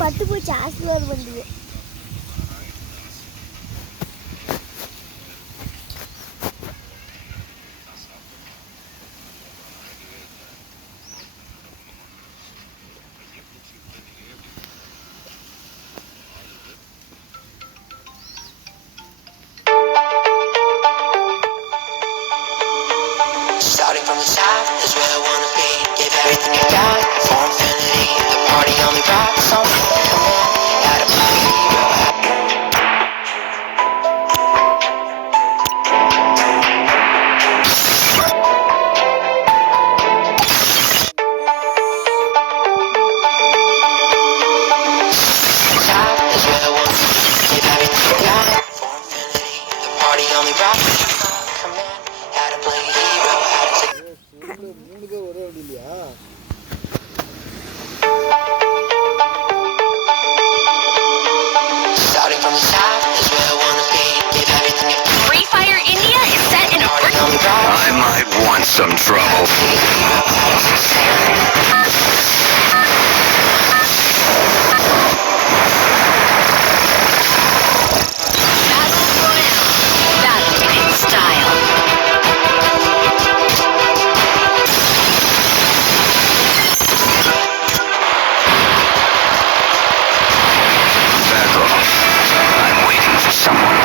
பட்டு போச்சு ஆசீர்வாதம் பண்ணுது. Starting from the top is where I wanna be. Give everything you got for infinity. The party only rocks on command. Gotta be a hero. Top is where I wanna be. Give everything you got for infinity. The party only rocks on command. Gotta play a hero. How to take மூணுக்கே ஒரே வண்டி இல்லையா? Starting from the top is where I wanna be. Give everything you got. Free Fire India is set in a Party only rocks. I might want some trouble. Battle Royale. Battle in style. Bedrock. I'm waiting for someone.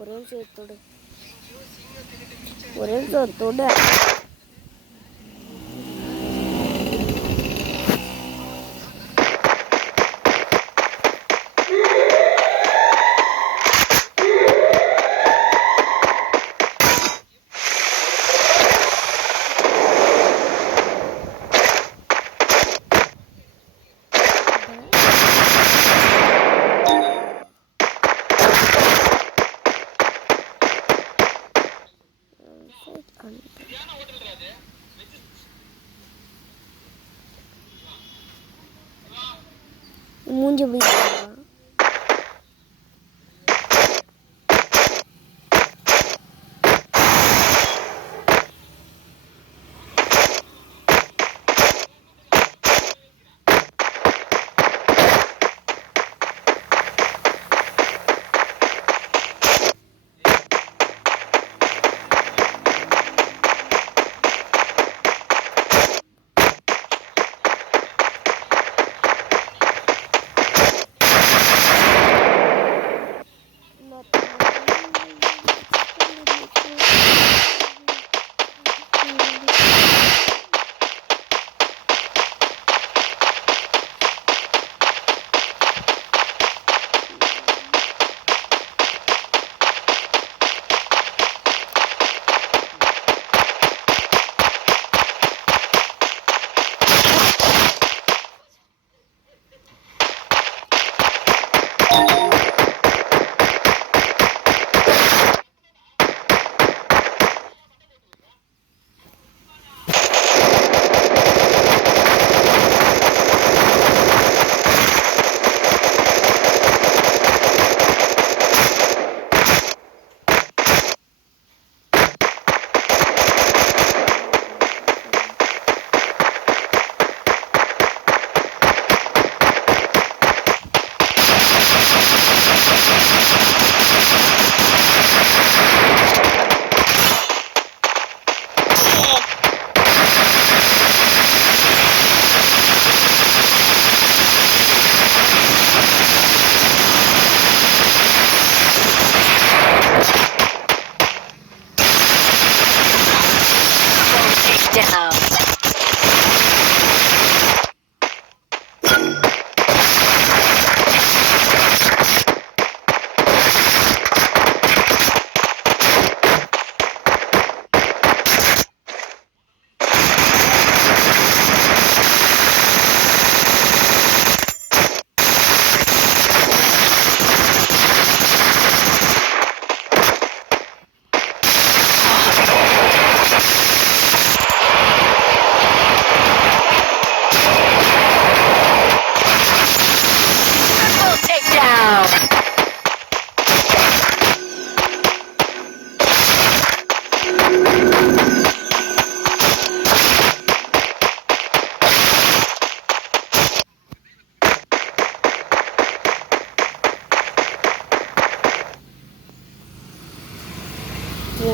ஒரே நிமிஷத்தோடு ஒரே நிமிஷத்தோடு மூஞ்சி எப்படி இருக்கு?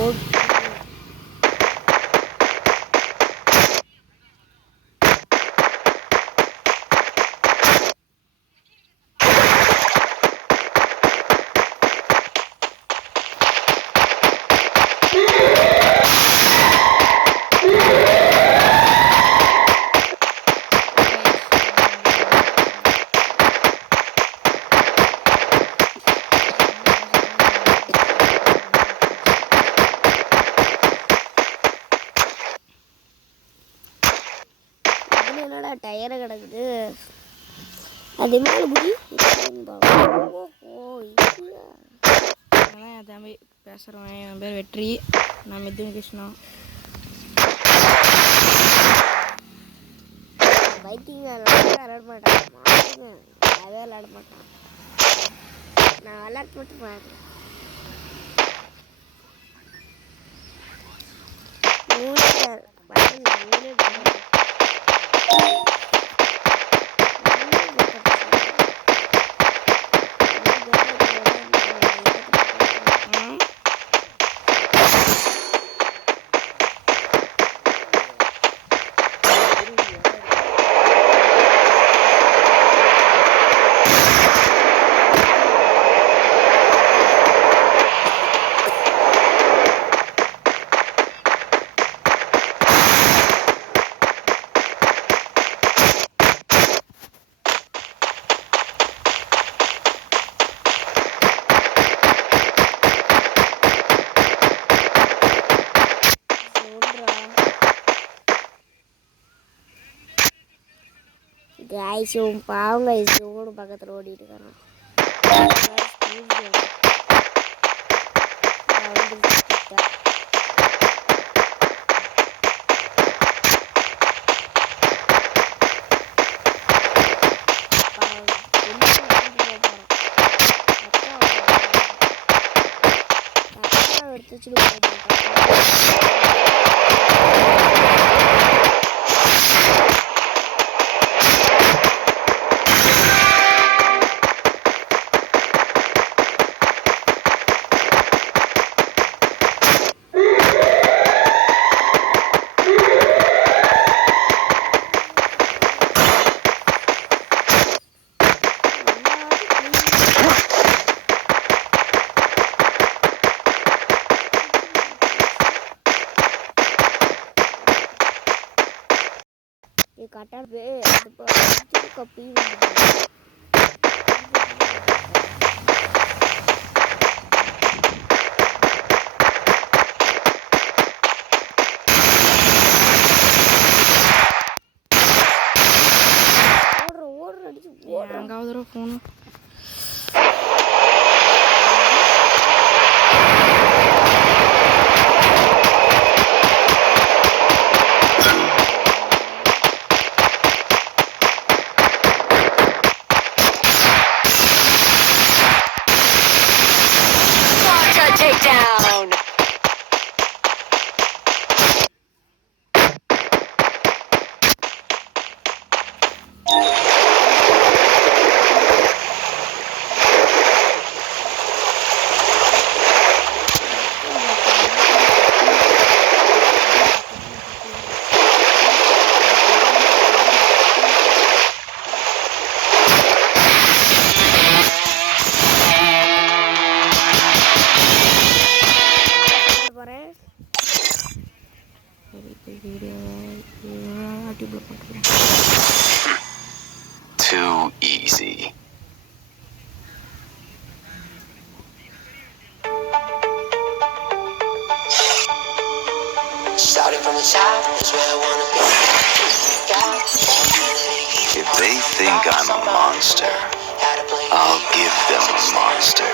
ஓடு. இதுல என்னடா டயரை கிடக்குது. அதே மாதிரி குடி. ஓஹோ இதுல அதான் என் தம்பி பேசுகிறவன். என் பேர் வெற்றி. நான் மிதுன் கிருஷ்ணா. பைக்கிங் விளையாட மாட்டான். விளையாட மாட்டான். நான் விளையாட்டு மட்டும் பார்க்குறேன். ஐசும் பாவங்க ஐசோடு பக்கத்தில் ஓடிட்டு இருக்கான். எடுத்து கட்டால் கப்பி ஓடுற அடிச்சு எங்காவது தடவை phone Takedown. Too easy. Starting from the top is where I wanna be. If they think I'm a monster, I'll give them a monster.